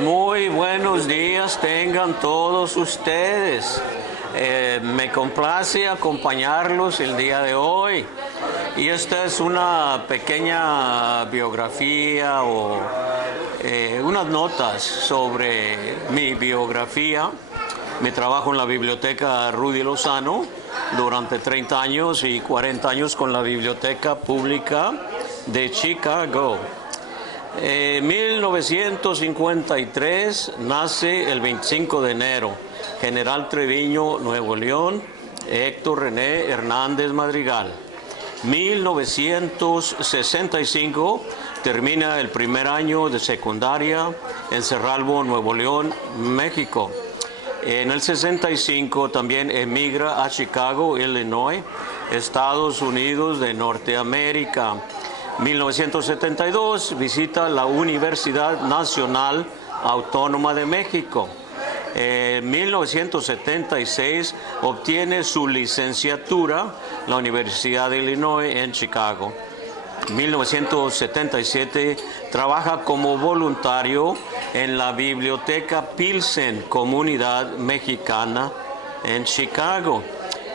Muy buenos días tengan todos ustedes. Me complace acompañarlos el día de hoy. Y esta es una pequeña biografía o unas notas sobre mi biografía. Mi trabajo en la Biblioteca Rudy Lozano durante 30 años y 40 años con la Biblioteca Pública de Chicago. En 1953 nace el 25 de enero, General Treviño, Nuevo León, Héctor René Hernández Madrigal. 1965 termina el primer año de secundaria en Cerralbo, Nuevo León, México. En el 65 también emigra a Chicago, Illinois, Estados Unidos de Norteamérica. 1972 visita la Universidad Nacional Autónoma de México. En 1976 obtiene su licenciatura en la Universidad de Illinois en Chicago. 1977 trabaja como voluntario en la Biblioteca Pilsen, Comunidad Mexicana en Chicago.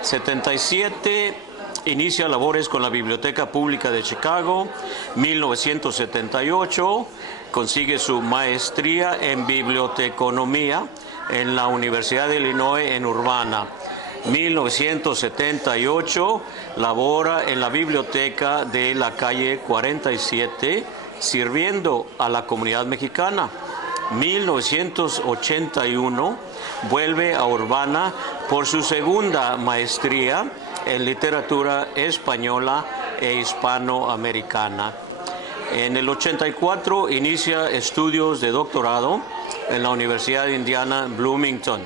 77 inicia labores con la Biblioteca Pública de Chicago. 1978 consigue su maestría en biblioteconomía en la Universidad de Illinois en Urbana. 1978 labora en la biblioteca de la calle 47 sirviendo a la comunidad mexicana. 1981 vuelve a Urbana por su segunda maestría en literatura española e hispanoamericana. En el 84 inicia estudios de doctorado en la Universidad de Indiana Bloomington.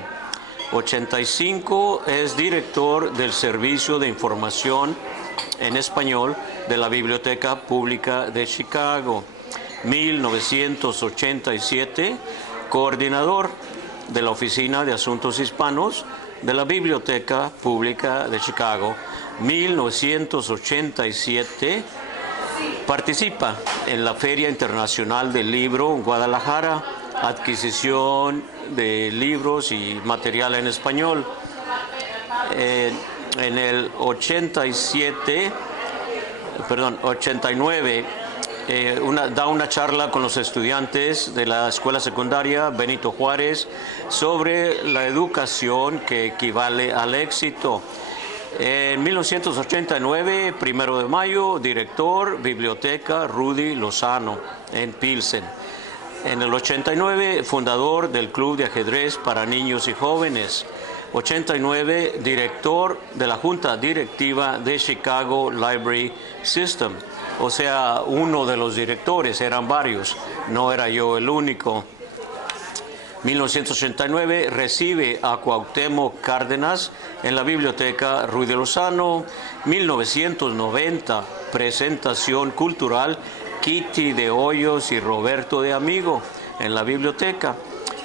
85 es director del Servicio de Información en Español de la Biblioteca Pública de Chicago. 1987 coordinador de la Oficina de Asuntos Hispanos de la Biblioteca Pública de Chicago. 1987 participa en la Feria Internacional del Libro en Guadalajara, adquisición de libros y material en español. En el 89 da una charla con los estudiantes de la escuela secundaria Benito Juárez sobre la educación que equivale al éxito. En 1989, 1 de mayo, director Biblioteca Rudy Lozano en Pilsen. En el 89, fundador del Club de Ajedrez para Niños y Jóvenes. 89, director de la Junta Directiva de Chicago Library System. O sea, uno de los directores, eran varios, no era yo el único. 1989 recibe a Cuauhtémoc Cárdenas en la Biblioteca Rudy Lozano. 1990, presentación cultural Kitty de Hoyos y Roberto de Amigo en la biblioteca.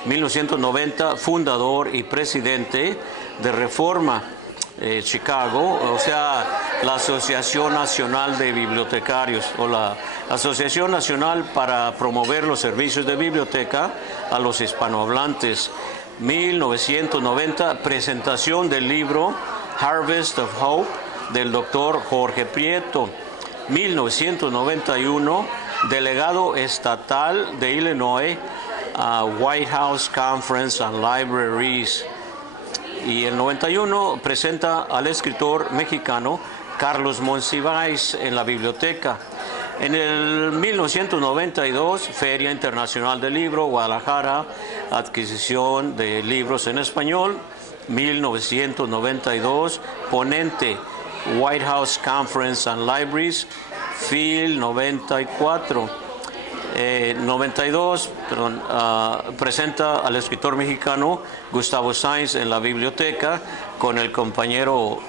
1990, fundador y presidente de Reforma Chicago, o sea, la Asociación Nacional de Bibliotecarios o la Asociación Nacional para promover los servicios de biblioteca a los hispanohablantes. 1990, presentación del libro Harvest of Hope del doctor Jorge Prieto. 1991, delegado estatal de Illinois a White House Conference on Libraries. Y el 91 presenta al escritor mexicano Carlos Monsiváis en la biblioteca. En el 1992, Feria Internacional del Libro, Guadalajara, adquisición de libros en español. 1992, ponente White House Conference on Libraries, FIL 94. 92, presenta al escritor mexicano Gustavo Sáenz en la biblioteca con el compañero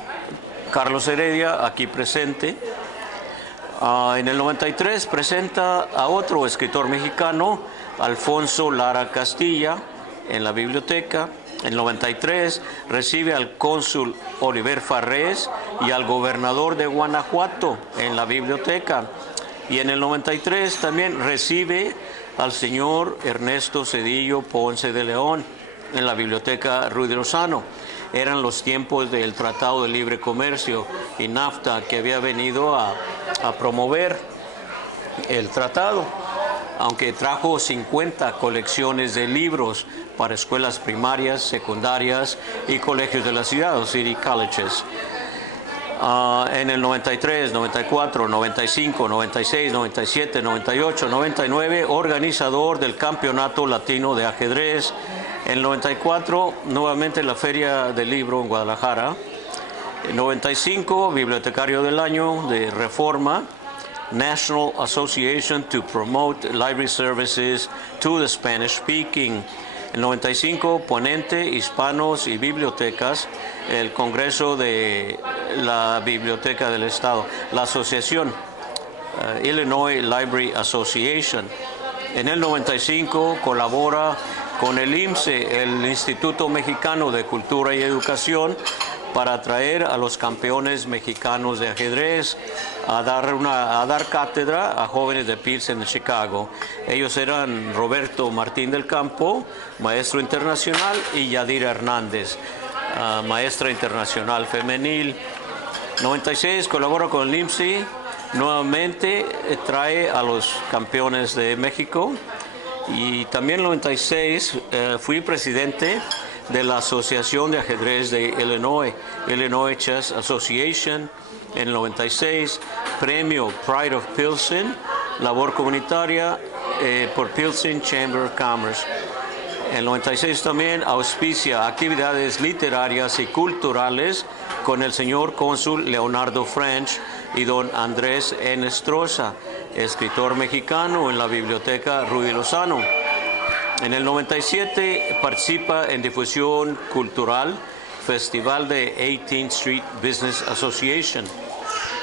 Carlos Heredia, aquí presente. En el 93 presenta a otro escritor mexicano, Alfonso Lara Castilla, en la biblioteca. En el 93 recibe al cónsul Oliver Farrés y al gobernador de Guanajuato en la biblioteca. Y en el 93 también recibe al señor Ernesto Cedillo Ponce de León en la Biblioteca Ruy de Lozano. Eran los tiempos del Tratado de Libre Comercio y NAFTA, que había venido a promover el tratado, aunque trajo 50 colecciones de libros para escuelas primarias, secundarias y colegios de la ciudad, o city colleges. En el 93, 94, 95, 96, 97, 98, 99, organizador del Campeonato Latino de Ajedrez. En el 94, nuevamente la Feria del Libro en Guadalajara. En 95, bibliotecario del año de Reforma, National Association to Promote Library Services to the Spanish Speaking. En 95, ponente Hispanos y Bibliotecas, el Congreso de la Biblioteca del Estado, la Asociación Illinois Library Association. En el 95 colabora con el IMSE, el Instituto Mexicano de Cultura y Educación, para atraer a los campeones mexicanos de ajedrez a dar cátedra a jóvenes de Pilsen de Chicago. Ellos eran Roberto Martín del Campo, maestro internacional, y Yadira Hernández, maestra internacional femenil. 96 colabora con el IMSI, nuevamente trae a los campeones de México. Y también en 96 fui presidente de la Asociación de Ajedrez de Illinois, Illinois Chess Association. En el 96, premio Pride of Pilsen, labor comunitaria por Pilsen Chamber of Commerce. En el 96 también auspicia actividades literarias y culturales con el señor cónsul Leonardo French y don Andrés Enestrosa, escritor mexicano en la Biblioteca Ruy de Lozano. En el 97 participa en difusión cultural, Festival de 18th Street Business Association.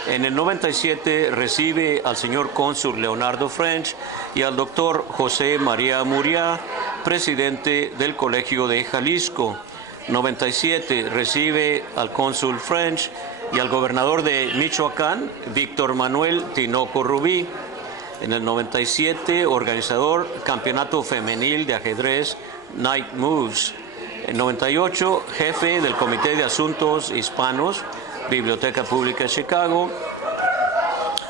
En el 97 recibe al señor cónsul Leonardo French y al doctor José María Muriá, presidente del Colegio de Jalisco. 97 recibe al cónsul French y al gobernador de Michoacán, Víctor Manuel Tinoco Rubí. En el 97, organizador Campeonato Femenil de Ajedrez Night Moves. En 98, jefe del Comité de Asuntos Hispanos, Biblioteca Pública de Chicago.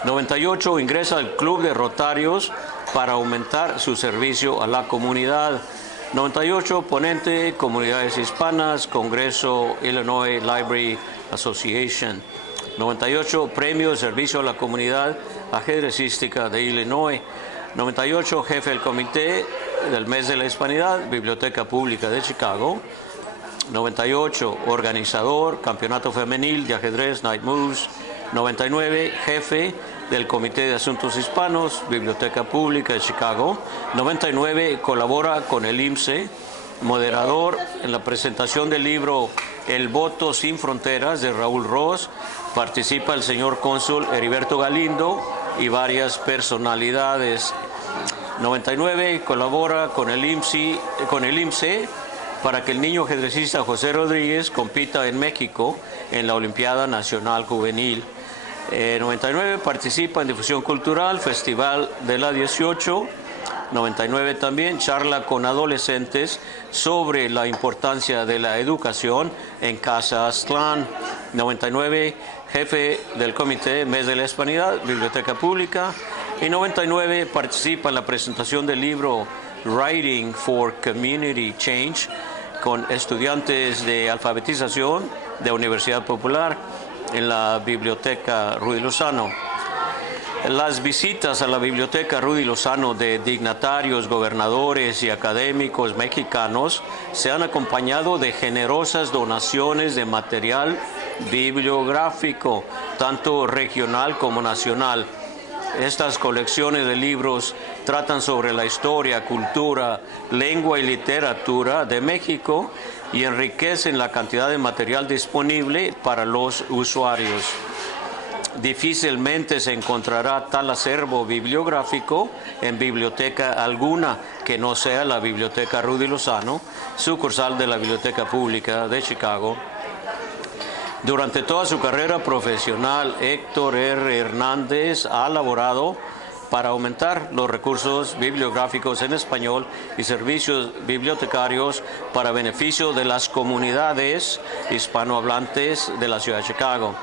98, ingresa al Club de Rotarios para aumentar su servicio a la comunidad. 98, ponente Comunidades Hispanas, Congreso Illinois Library Association. 98, premio de servicio a la comunidad ajedrecística de Illinois. 98, jefe del comité del mes de la Hispanidad, Biblioteca Pública de Chicago. 98, organizador, Campeonato Femenil de Ajedrez Night Moves. 99, jefe del Comité de Asuntos Hispanos, Biblioteca Pública de Chicago. 99, colabora con el IMSE, moderador en la presentación del libro El voto sin fronteras de Raúl Ross. Participa el señor cónsul Heriberto Galindo y varias personalidades. 99, colabora con el IMSE para que el niño ajedrecista José Rodríguez compita en México en la Olimpiada Nacional Juvenil. 99, participa en difusión cultural, Festival de la 18. 99 también, charla con adolescentes sobre la importancia de la educación en Casa Aztlán. 99, jefe del Comité Mes de la Hispanidad, Biblioteca Pública. Y 99, participa en la presentación del libro Writing for Community Change con estudiantes de alfabetización de Universidad Popular en la Biblioteca Ruy de Lozano. Las visitas a la Biblioteca Ruy de Lozano de dignatarios, gobernadores y académicos mexicanos se han acompañado de generosas donaciones de material bibliográfico, tanto regional como nacional. Estas colecciones de libros tratan sobre la historia, cultura, lengua y literatura de México y enriquecen la cantidad de material disponible para los usuarios. Difícilmente se encontrará tal acervo bibliográfico en biblioteca alguna que no sea la Biblioteca Ruy de Lozano, sucursal de la Biblioteca Pública de Chicago. Durante toda su carrera profesional, Héctor R. Hernández ha laborado para aumentar los recursos bibliográficos en español y servicios bibliotecarios para beneficio de las comunidades hispanohablantes de la ciudad de Chicago.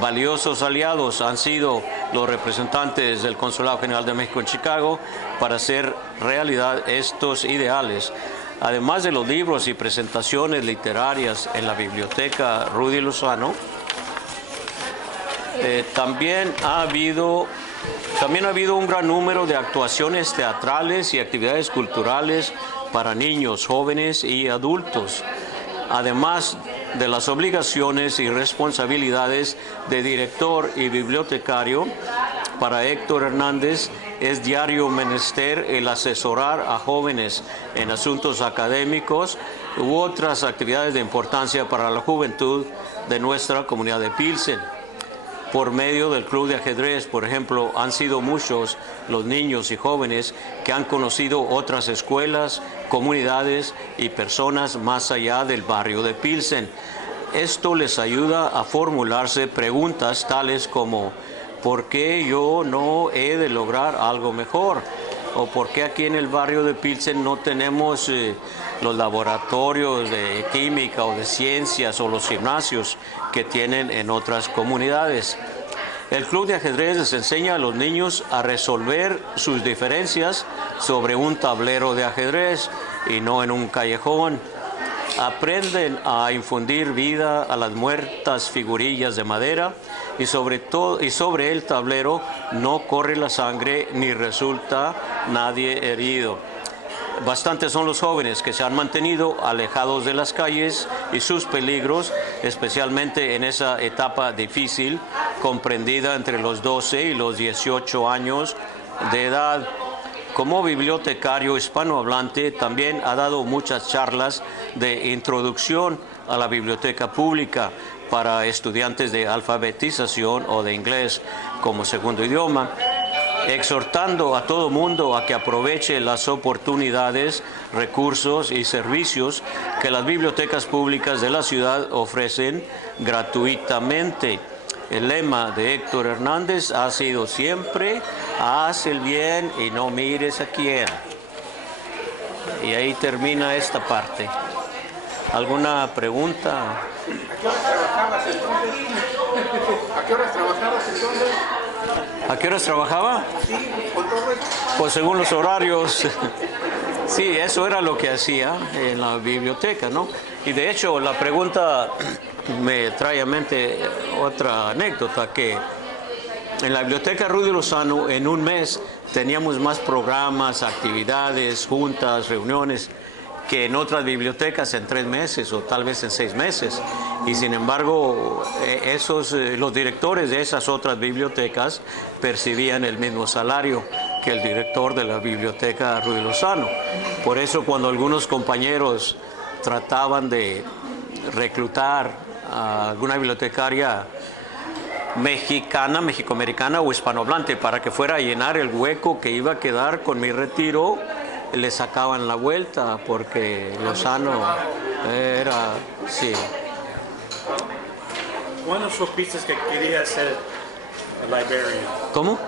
Valiosos aliados han sido los representantes del Consulado General de México en Chicago para hacer realidad estos ideales. Además de los libros y presentaciones literarias en la Biblioteca Rudy Lozano, también ha habido un gran número de actuaciones teatrales y actividades culturales para niños, jóvenes y adultos, además de las obligaciones y responsabilidades de director y bibliotecario. Para Héctor Hernández es diario menester el asesorar a jóvenes en asuntos académicos u otras actividades de importancia para la juventud de nuestra comunidad de Pilsen. Por medio del Club de Ajedrez, por ejemplo, han sido muchos los niños y jóvenes que han conocido otras escuelas, comunidades y personas más allá del barrio de Pilsen. Esto les ayuda a formularse preguntas tales como ¿por qué yo no he de lograr algo mejor? ¿O por qué aquí en el barrio de Pilsen no tenemos los laboratorios de química o de ciencias o los gimnasios que tienen en otras comunidades? El Club de Ajedrez les enseña a los niños a resolver sus diferencias sobre un tablero de ajedrez y no en un callejón. Aprenden a infundir vida a las muertas figurillas de madera y sobre el tablero no corre la sangre ni resulta nadie herido. Bastantes son los jóvenes que se han mantenido alejados de las calles y sus peligros, especialmente en esa etapa difícil, comprendida entre los 12 y los 18 años de edad. Como bibliotecario hispanohablante, también ha dado muchas charlas de introducción a la biblioteca pública para estudiantes de alfabetización o de inglés como segundo idioma, exhortando a todo mundo a que aproveche las oportunidades, recursos y servicios que las bibliotecas públicas de la ciudad ofrecen gratuitamente. El lema de Héctor Hernández ha sido siempre: haz el bien y no mires a quién. Y ahí termina esta parte. ¿Alguna pregunta? ¿A qué horas trabajabas entonces? ¿A qué horas trabajabas entonces? ¿A qué horas trabajaba? Sí, con todo eso. Pues según los horarios. Sí, eso era lo que hacía en la biblioteca, ¿no? Y de hecho la pregunta me trae a mente otra anécdota, que en la biblioteca Rudy Lozano en un mes teníamos más programas, actividades, juntas, reuniones que en otras bibliotecas en 3 meses o tal vez en 6 meses. Y sin embargo, los directores de esas otras bibliotecas percibían el mismo salario que el director de la biblioteca Rudy Lozano. Por eso cuando algunos compañeros trataban de reclutar a alguna bibliotecaria mexicana, mexicoamericana o hispanohablante para que fuera a llenar el hueco que iba a quedar con mi retiro, le sacaban la vuelta porque Lozano era, sí. ¿Cuándo supiste que querías ser librarian? ¿Cómo?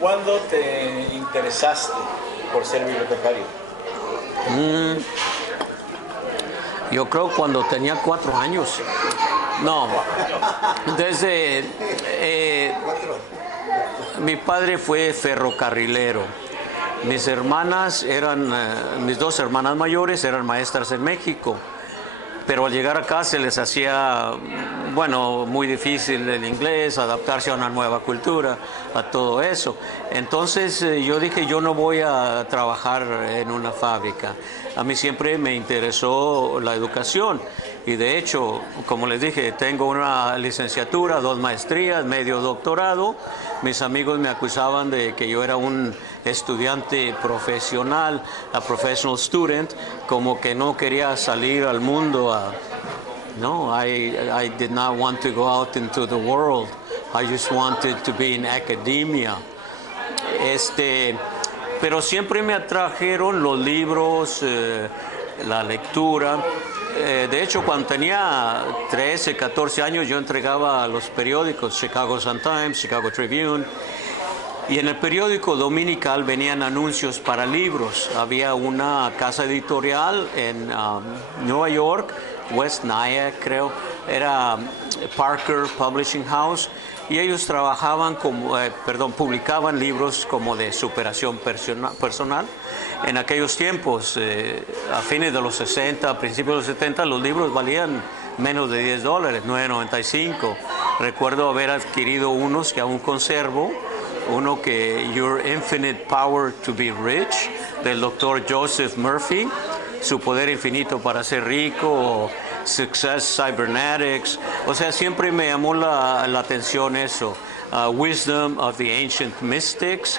¿Cuándo te interesaste por ser bibliotecario? Yo creo cuando tenía 4 años. No, desde... mi padre fue ferrocarrilero. Mis hermanas mis 2 hermanas mayores eran maestras en México. Pero al llegar acá se les hacía, muy difícil el inglés, adaptarse a una nueva cultura, a todo eso. Entonces yo dije, yo no voy a trabajar en una fábrica. A mí siempre me interesó la educación y de hecho, como les dije, tengo una licenciatura, 2 maestrías, medio doctorado. Mis amigos me acusaban de que yo era un estudiante profesional, a professional student, como que no quería salir al mundo. No, I did not want to go out into the world. I just wanted to be in academia. Pero siempre me atrajeron los libros, la lectura. De hecho, cuando tenía 13, 14 años, yo entregaba los periódicos Chicago Sun-Times, Chicago Tribune, y en el periódico dominical venían anuncios para libros. Había una casa editorial en Nueva York, West Nyack creo, era Parker Publishing House, y ellos trabajaban como, publicaban libros como de superación personal. En aquellos tiempos, a fines de los 60, a principios de los 70, los libros valían menos de $10, $9.95. Recuerdo haber adquirido unos que aún conservo, uno que Your Infinite Power to Be Rich, del doctor Joseph Murphy, Su Poder Infinito para Ser Rico, o Success Cybernetics. O sea, siempre me llamó la atención eso. Wisdom of the Ancient Mystics.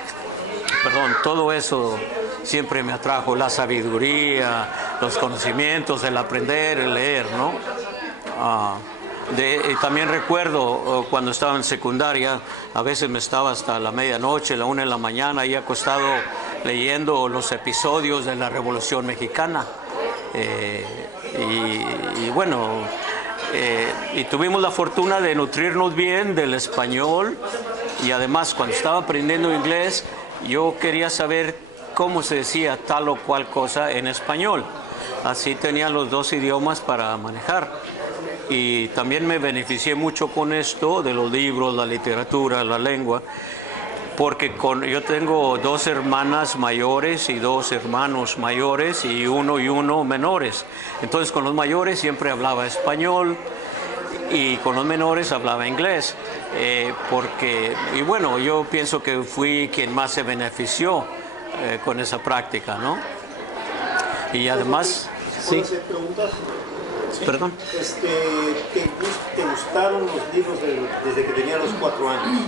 Todo eso siempre me atrajo. La sabiduría, los conocimientos, el aprender, el leer, ¿no? Y también recuerdo cuando estaba en secundaria, a veces me estaba hasta la medianoche, la 1 de la mañana, ahí acostado leyendo los episodios de la Revolución Mexicana. Y tuvimos la fortuna de nutrirnos bien del español, y además cuando estaba aprendiendo inglés yo quería saber cómo se decía tal o cual cosa en español. Así tenía los dos idiomas para manejar. Y también me beneficié mucho con esto de los libros, la literatura, la lengua, porque yo tengo 2 hermanas mayores y 2 hermanos mayores y uno menores. Entonces con los mayores siempre hablaba español y con los menores hablaba inglés. Yo pienso que fui quien más se benefició con esa práctica, ¿no? Y además... ¿Puedo hacer preguntas? Sí. Perdón. ¿Te gustaron los libros desde que tenía los 4 años?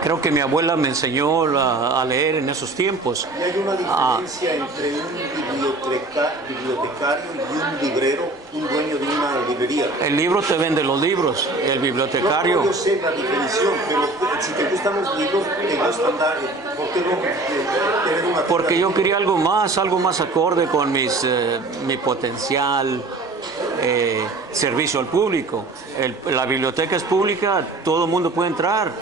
Creo que mi abuela me enseñó a leer en esos tiempos. ¿Y hay una diferencia entre un bibliotecario y un librero, un dueño de una librería? El libro te vende los libros, el bibliotecario... Yo sé la definición, pero si te gustan los libros, te gusta andar, ¿por qué no tener una... Porque yo quería algo más acorde con mi potencial servicio al público. La biblioteca es pública, todo el mundo puede entrar.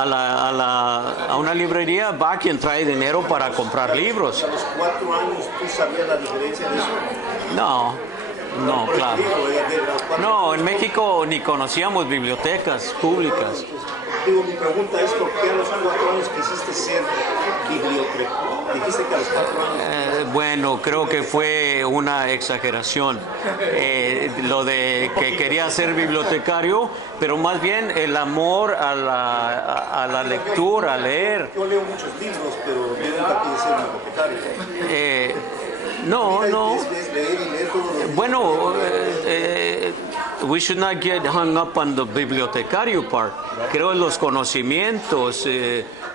A una librería va quien trae dinero para comprar libros. ¿A los 4 años tú sabías la diferencia de eso? No, claro. No, en México ni conocíamos bibliotecas públicas. Mi pregunta es, ¿por qué a los 4 años quisiste ser bibliotecario? Dijiste que a los 4 años... Bueno, creo que fue una exageración. Lo de que quería ser bibliotecario, pero más bien el amor a la lectura, a leer. Yo leo muchos libros, pero yo nunca quise ser bibliotecario. No. Bueno, we should not get hung up on the bibliotecario part. Creo en los conocimientos,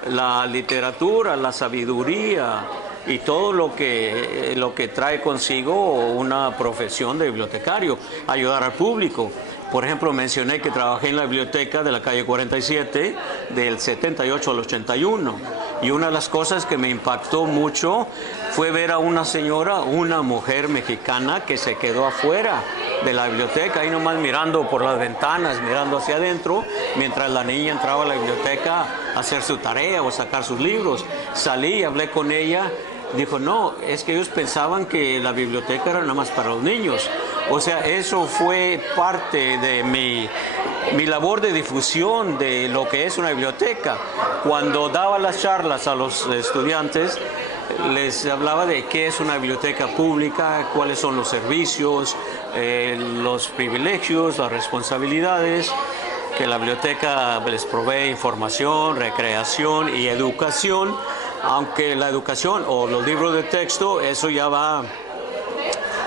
la literatura, la sabiduría y todo lo que trae consigo una profesión de bibliotecario, ayudar al público. Por ejemplo, mencioné que trabajé en la biblioteca de la calle 47 del 78 al 81, y una de las cosas que me impactó mucho fue ver a una señora, una mujer mexicana, que se quedó afuera de la biblioteca, ahí nomás mirando por las ventanas, mirando hacia adentro, mientras la niña entraba a la biblioteca a hacer su tarea o sacar sus libros. Salí, hablé con ella, dijo, no, es que ellos pensaban que la biblioteca era nada más para los niños. O sea, eso fue parte de mi labor de difusión de lo que es una biblioteca. Cuando daba las charlas a los estudiantes, les hablaba de qué es una biblioteca pública, cuáles son los servicios, los privilegios, las responsabilidades, que la biblioteca les provee información, recreación y educación, aunque la educación o los libros de texto, eso ya va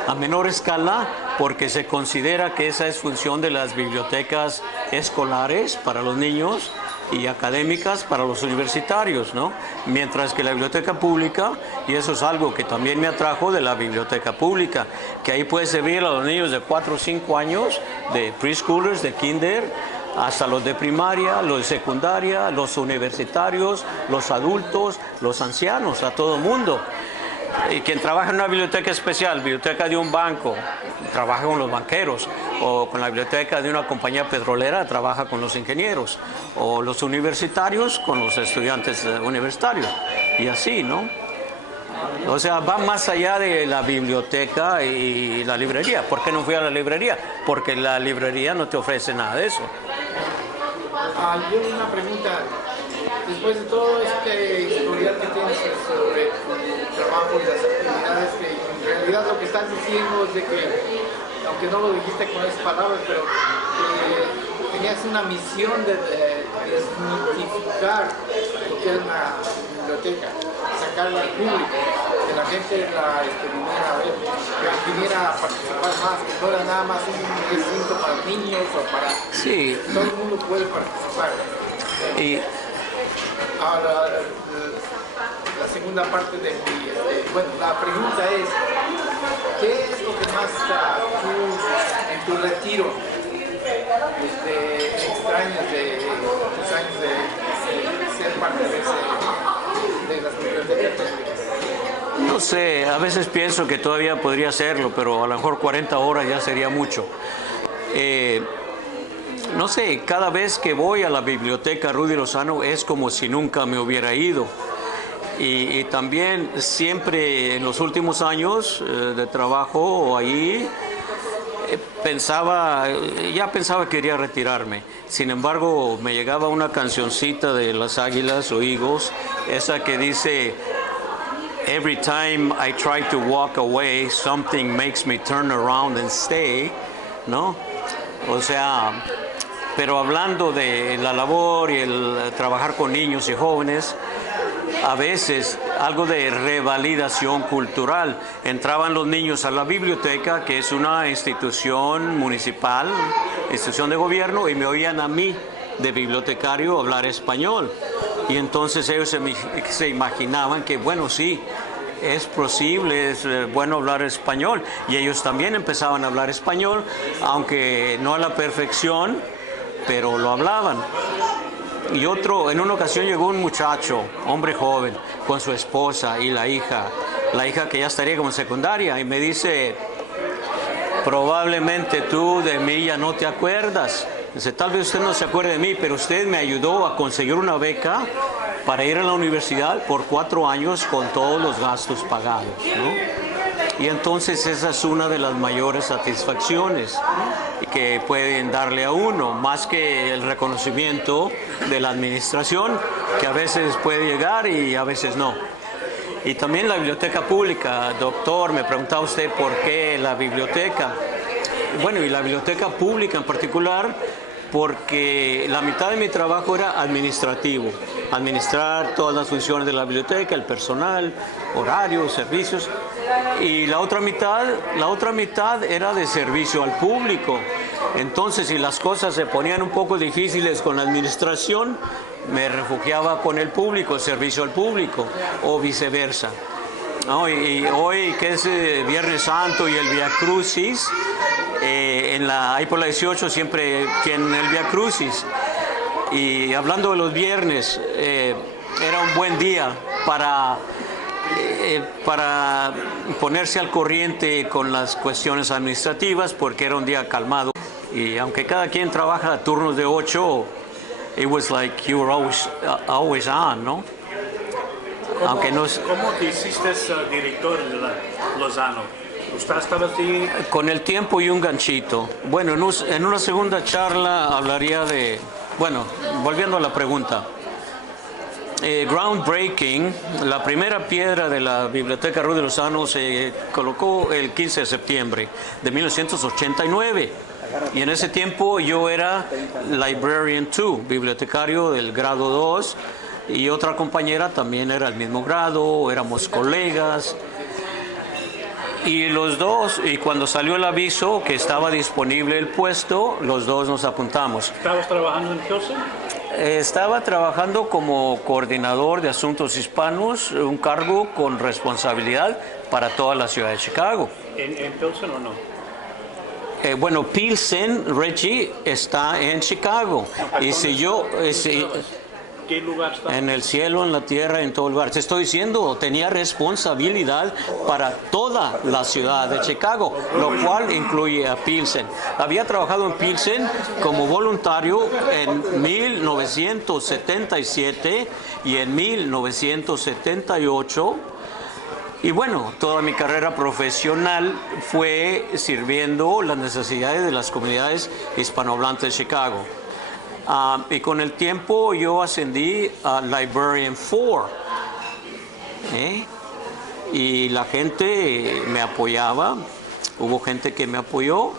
a menor escala, porque se considera que esa es función de las bibliotecas escolares para los niños y académicas para los universitarios, ¿no? Mientras que la biblioteca pública, y eso es algo que también me atrajo de la biblioteca pública, que ahí puede servir a los niños de 4 o 5 años, de preschoolers, de kinder, hasta los de primaria, los de secundaria, los universitarios, los adultos, los ancianos, a todo el mundo. Y quien trabaja en una biblioteca especial, biblioteca de un banco, trabaja con los banqueros, o con la biblioteca de una compañía petrolera, trabaja con los ingenieros, o los universitarios con los estudiantes universitarios, y así, ¿no? O sea, va más allá de la biblioteca y la librería. ¿Por qué no fui a la librería? Porque la librería no te ofrece nada de eso. Yo una pregunta. Después de todo este historial que tienes sobre tu trabajo y las actividades, que en realidad lo que estás diciendo es de que, aunque no lo dijiste con esas palabras, pero tenías una misión de desmitificar lo que es una biblioteca, sacarla al público, que la gente la viniera a ver, que viniera a participar más, que no era nada más un recinto para niños o para... Sí. Todo el mundo puede participar. Y Ahora, la segunda parte de mi... bueno, la pregunta es, ¿qué es lo que más tú, en tu retiro, extrañas de tus años de ser parte de las bibliotecas públicas? no sé, a veces pienso que todavía podría hacerlo, pero a lo mejor 40 horas ya sería mucho. No sé, cada vez que voy a la biblioteca Rudy Lozano es como si nunca me hubiera ido. Y también siempre en los últimos años de trabajo ahí pensaba que quería retirarme. Sin embargo, me llegaba una cancioncita de las Águilas o Eagles, esa que dice: Every time I try to walk away, something makes me turn around and stay, ¿no? O sea, pero hablando de la labor y el trabajar con niños y jóvenes, a veces algo de revalidación cultural. Entraban los niños a la biblioteca, que es una institución municipal, institución de gobierno, y me oían a mí, de bibliotecario, hablar español. Y entonces ellos se imaginaban que, bueno, sí, es posible, es bueno hablar español. Y ellos también empezaban a hablar español, aunque no a la perfección, pero lo hablaban. Y en una ocasión llegó un muchacho, hombre joven, con su esposa y la hija que ya estaría como en secundaria, y me dice: probablemente tú de mí ya no te acuerdas. Dice: tal vez usted no se acuerde de mí, pero usted me ayudó a conseguir una beca para ir a la universidad por 4 años con todos los gastos pagados, ¿no? Y entonces esa es una de las mayores satisfacciones que pueden darle a uno, más que el reconocimiento de la administración, que a veces puede llegar y a veces no. Y también la biblioteca pública. Doctor, me preguntaba usted por qué la biblioteca. Bueno, y la biblioteca pública en particular, porque la mitad de mi trabajo era administrativo, administrar todas las funciones de la biblioteca, el personal, horarios, servicios, y la otra mitad era de servicio al público. Entonces, si las cosas se ponían un poco difíciles con la administración, me refugiaba con el público, el servicio al público, o viceversa. No, y hoy, que es Viernes Santo y el Via Crucis, ahí por la 18 siempre tienen el Via Crucis. Y hablando de los viernes, era un buen día para ponerse al corriente con las cuestiones administrativas, porque era un día calmado. Y aunque cada quien trabaja a turnos de 8, it was like you were always on, ¿no? ¿Cómo te hiciste director de Lozano? ¿Usted estaba así? Con el tiempo y un ganchito. Bueno, en una segunda charla hablaría de... Bueno, volviendo a la pregunta. Groundbreaking, la primera piedra de la Biblioteca Rudy Lozano se colocó el 15 de septiembre de 1989. Y en ese tiempo yo era Librarian 2, bibliotecario del grado 2, y otra compañera también era el mismo grado, éramos colegas. Y los dos, y cuando salió el aviso que estaba disponible el puesto, los dos nos apuntamos. ¿Estabas trabajando en Pilsen? Estaba trabajando como coordinador de asuntos hispanos, un cargo con responsabilidad para toda la ciudad de Chicago. ¿En Pilsen o no? Bueno, Pilsen, Reggie, está en Chicago. Y si yo... qué lugar está? En el cielo, en la tierra, en todo lugar. Te estoy diciendo, tenía responsabilidad para toda la ciudad de Chicago, lo cual incluye a Pilsen. Había trabajado en Pilsen como voluntario en 1977 y en 1978. Y bueno, toda mi carrera profesional fue sirviendo las necesidades de las comunidades hispanohablantes de Chicago. Y con el tiempo yo ascendí a Librarian 4. Y la gente me apoyaba, hubo gente que me apoyó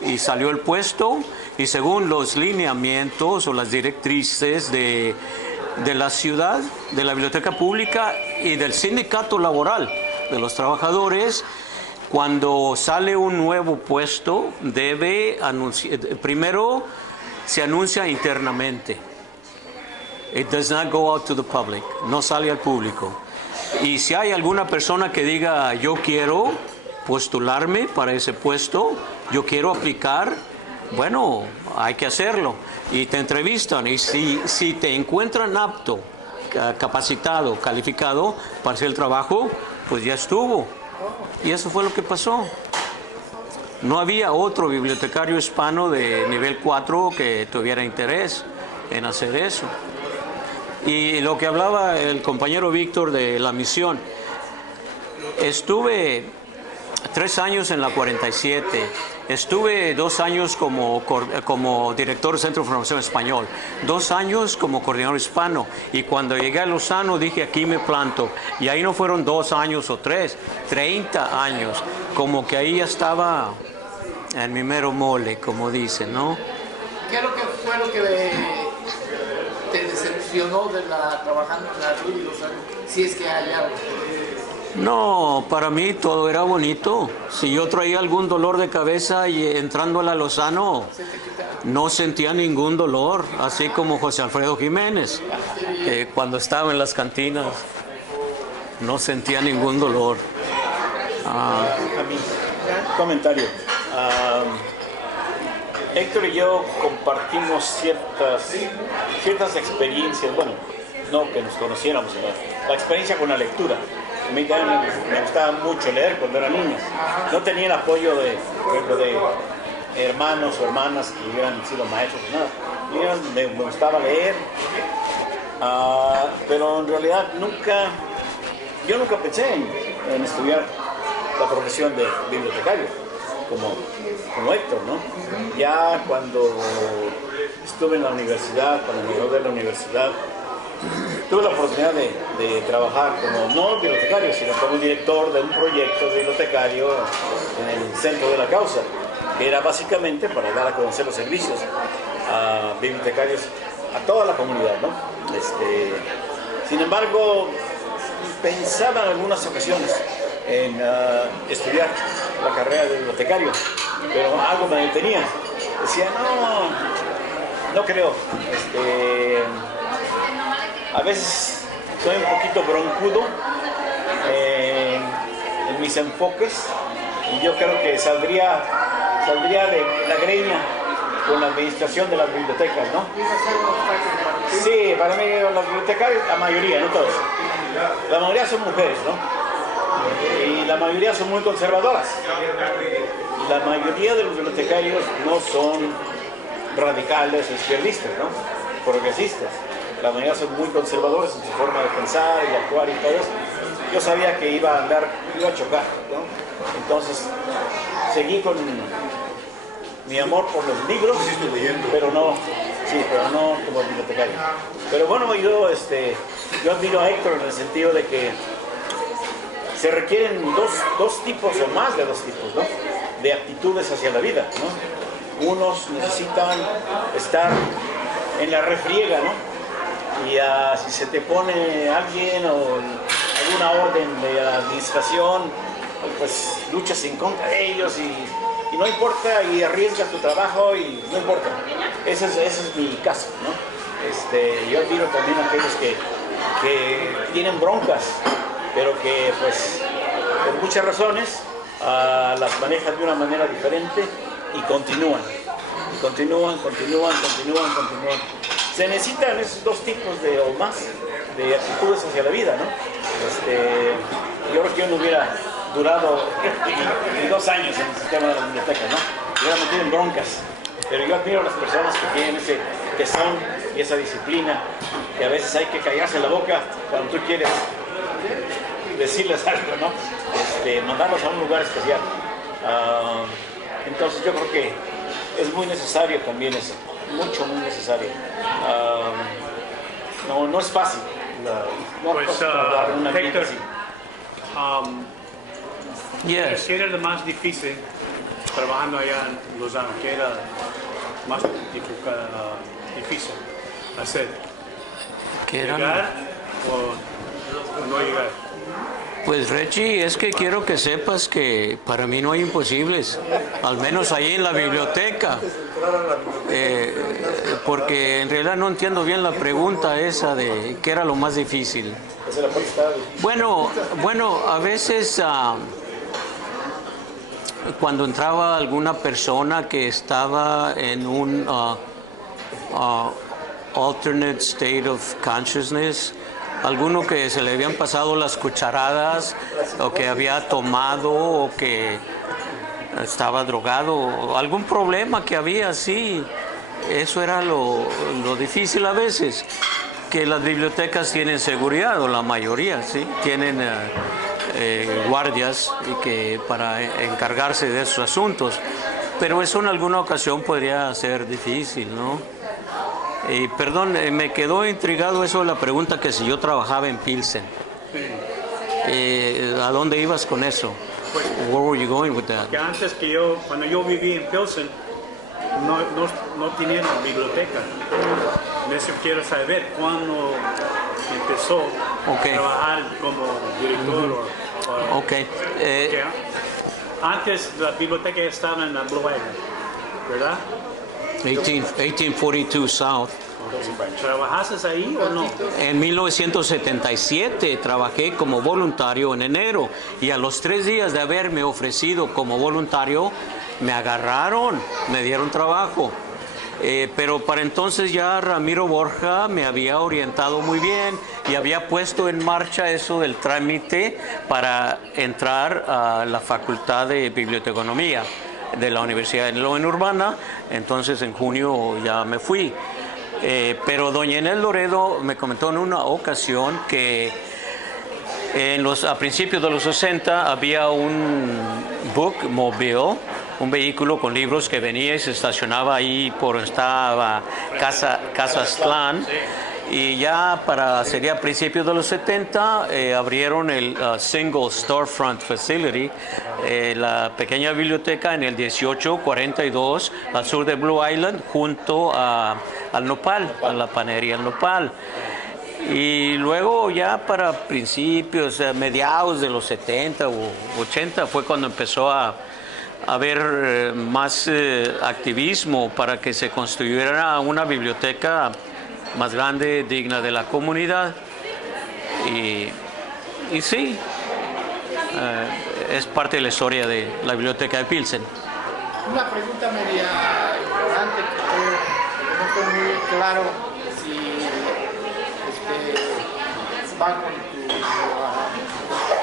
y salió el puesto. Y según los lineamientos o las directrices de la ciudad, de la biblioteca pública y del sindicato laboral de los trabajadores, cuando sale un nuevo puesto, debe anunciar, primero se anuncia internamente. It does not go out to the public, no sale al público. Y si hay alguna persona que diga, yo quiero postularme para ese puesto, yo quiero aplicar, bueno, hay que hacerlo. Y te entrevistan, y si te encuentran apto, capacitado, calificado para hacer el trabajo, pues ya estuvo. Y eso fue lo que pasó. No había otro bibliotecario hispano de nivel 4 que tuviera interés en hacer eso. Y lo que hablaba el compañero Víctor de la misión, estuve 3 años en la 47, estuve 2 años como director del Centro de Formación Español, 2 años como coordinador hispano, y cuando llegué a Lozano dije, aquí me planto, y ahí no fueron 2 años o 3, 30 años, como que ahí ya estaba en mi mero mole, como dicen, ¿no? ¿Qué es lo que fue lo que te decepcionó de trabajando en la RUI Lozano? Si es que hay algo. No, para mí todo era bonito. Si yo traía algún dolor de cabeza y entrando a la Lozano, no sentía ningún dolor, así como José Alfredo Jiménez, que cuando estaba en las cantinas no sentía ningún dolor. A mí, comentario. Héctor y yo compartimos ciertas experiencias, bueno, no que nos conociéramos, sino la experiencia con la lectura. A mí también me gustaba mucho leer cuando era niño. No tenía el apoyo de, por ejemplo, de hermanos o hermanas que hubieran sido maestros o nada. Me gustaba leer, pero en realidad yo nunca pensé en estudiar la profesión de bibliotecario, como Héctor, ¿no? Ya cuando estuve en la universidad, cuando me gradué de la universidad, tuve la oportunidad de trabajar como, no bibliotecario, sino como director de un proyecto bibliotecario en el centro de la causa, que era básicamente para dar a conocer los servicios a bibliotecarios, a toda la comunidad, ¿no? Sin embargo, pensaba en algunas ocasiones en estudiar la carrera de bibliotecario, pero algo me detenía. Decía, no creo. A veces soy un poquito broncudo en mis enfoques y yo creo que saldría de la greña con la administración de las bibliotecas, ¿no? Sí, para mí los bibliotecarios, la mayoría, no todos, la mayoría son mujeres, ¿no? Y la mayoría son muy conservadoras. La mayoría de los bibliotecarios no son radicales o izquierdistas, ¿no? Progresistas. La mayoría son muy conservadores en su forma de pensar y actuar y todo eso. Yo sabía que iba a chocar, ¿no? Entonces seguí con mi amor por los libros, pero no como bibliotecario. Pero bueno, yo admiro a Héctor en el sentido de que se requieren dos tipos o más de 2 tipos, ¿no? De actitudes hacia la vida, ¿no? Unos necesitan estar en la refriega, ¿no? Y si se te pone alguien o alguna orden de la administración, pues luchas en contra de ellos y no importa, y arriesgas tu trabajo y no importa. Ese es mi caso, ¿no? Yo admiro también a aquellos que tienen broncas, pero que pues por muchas razones las manejan de una manera diferente y continúan. Se necesitan esos dos tipos de, o más de actitudes hacia la vida, ¿no? Yo creo que yo no hubiera durado ni 2 años en el sistema de las bibliotecas, ¿no? Hubiera metido en broncas. Pero yo admiro a las personas que tienen ese tesón y esa disciplina, que a veces hay que callarse la boca cuando tú quieres decirles algo, ¿no? Mandarlos a un lugar especial. Entonces yo creo que es muy necesario también eso, muy necesario. No es fácil. Pues, Héctor, Yes. ¿qué era lo más difícil trabajando allá en Lozano? ¿Qué era más difícil hacer? ¿Qué era? ¿Llegar o no llegar? Pues Reggie, es que quiero que sepas que para mí no hay imposibles, al menos ahí en la biblioteca, porque en realidad no entiendo bien la pregunta esa de qué era lo más difícil. Bueno, a veces cuando entraba alguna persona que estaba en un alternate state of consciousness, alguno que se le habían pasado las cucharadas o que había tomado o que estaba drogado o algún problema que había, sí, eso era lo difícil a veces, que las bibliotecas tienen seguridad, o la mayoría, sí, tienen guardias y que para encargarse de esos asuntos, pero eso en alguna ocasión podría ser difícil, ¿no? Perdón, me quedó intrigado eso de la pregunta que si yo trabajaba en Pilsen. ¿A dónde ibas con eso? Pues, Where were you going with that? que antes cuando yo viví en Pilsen, no tenían biblioteca. De eso quiero saber cuándo empezó a trabajar como director. Okay. Porque antes la biblioteca estaba en la Blue Island, ¿verdad? 1842 South. ¿Trabajaste ahí o no? En 1977 trabajé como voluntario en enero y a los 3 días de haberme ofrecido como voluntario me agarraron, me dieron trabajo. Pero para entonces ya Ramiro Borja me había orientado muy bien y había puesto en marcha eso del trámite para entrar a la Facultad de Biblioteconomía de la Universidad de López Urbana. Entonces en junio ya me fui. Pero doña Enel Loredo me comentó en una ocasión que a principios de los 60 había un bookmobile, un vehículo con libros que venía y se estacionaba ahí por donde estaba Casa Aztlán. Y ya sería a principios de los 70, abrieron el Single Storefront Facility, la pequeña biblioteca en el 1842 al sur de Blue Island, junto al Nopal, a la panadería El Nopal. Y luego ya para principios, mediados de los 70 o 80, fue cuando empezó a haber más activismo para que se construyera una biblioteca más grande, digna de la comunidad. Y sí, es parte de la historia de la biblioteca de Pilsen. Una pregunta media importante que no fue muy claro si va con tu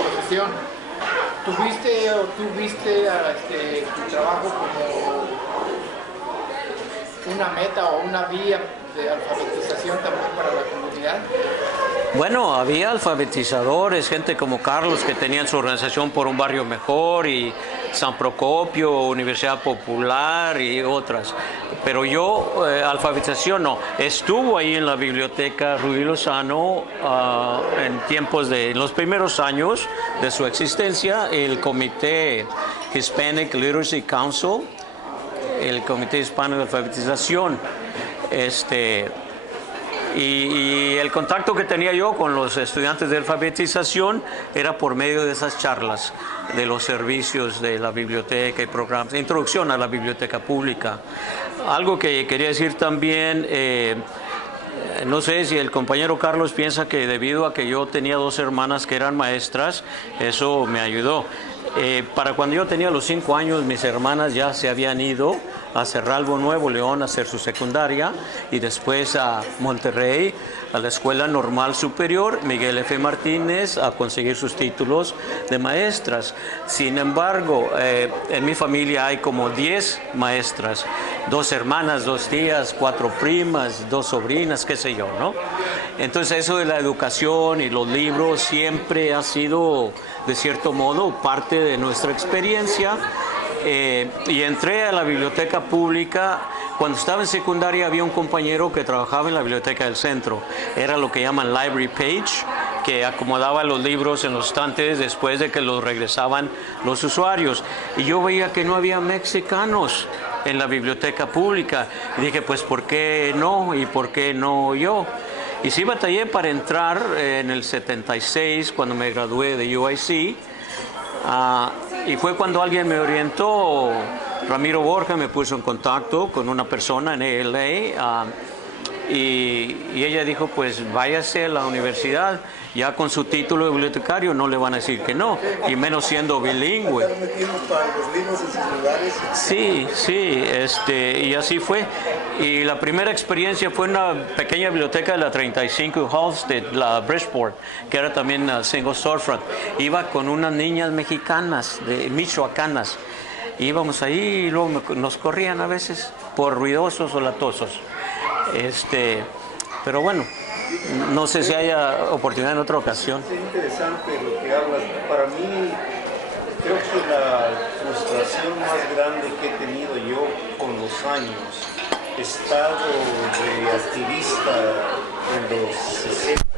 profesión. ¿Tuviste tu trabajo como una meta o una vía de alfabetización también para la comunidad? Bueno, había alfabetizadores, gente como Carlos que tenían su organización por un barrio mejor, y San Procopio, Universidad Popular y otras. Pero yo, alfabetización no. Estuvo ahí en la biblioteca Ruy Lozano en los primeros años de su existencia, el Comité Hispanic Literacy Council, el Comité Hispano de Alfabetización. Y el contacto que tenía yo con los estudiantes de alfabetización era por medio de esas charlas de los servicios de la biblioteca y programas de introducción a la biblioteca pública. Algo que quería decir también, no sé si el compañero Carlos piensa que debido a que yo tenía 2 hermanas que eran maestras, eso me ayudó. Para cuando yo tenía los 5 años, mis hermanas ya se habían ido a Cerralbo, Nuevo León, a hacer su secundaria, y después a Monterrey, a la Escuela Normal Superior Miguel F. Martínez, a conseguir sus títulos de maestras. Sin embargo, en mi familia hay como 10 maestras, 2 hermanas, 2 tías, 4 primas, 2 sobrinas, qué sé yo, ¿no? Entonces eso de la educación y los libros siempre ha sido, de cierto modo, parte de nuestra experiencia. Y entré a la biblioteca pública. Cuando estaba en secundaria había un compañero que trabajaba en la biblioteca del centro. Era lo que llaman library page, que acomodaba los libros en los estantes después de que los regresaban los usuarios. Y yo veía que no había mexicanos en la biblioteca pública. Y dije, pues, ¿por qué no? ¿Y por qué no yo? Y sí batallé para entrar en el 76, cuando me gradué de UIC. Y fue cuando alguien me orientó, Ramiro Borja me puso en contacto con una persona en ALA, y ella dijo, pues váyase a la universidad, ya con su título de bibliotecario no le van a decir que no, y menos siendo bilingüe. Sí, sí, y así fue. Y la primera experiencia fue en una pequeña biblioteca de la 35 Halsted, la Bridgeport, que era también single storefront. Iba con unas niñas mexicanas, michoacanas. Íbamos ahí y luego nos corrían a veces por ruidosos o latosos. Pero bueno, no sé si haya oportunidad en otra ocasión. Es interesante lo que hablas. Para mí, creo que la frustración más grande que he tenido yo con los años, he estado de activista en los 60.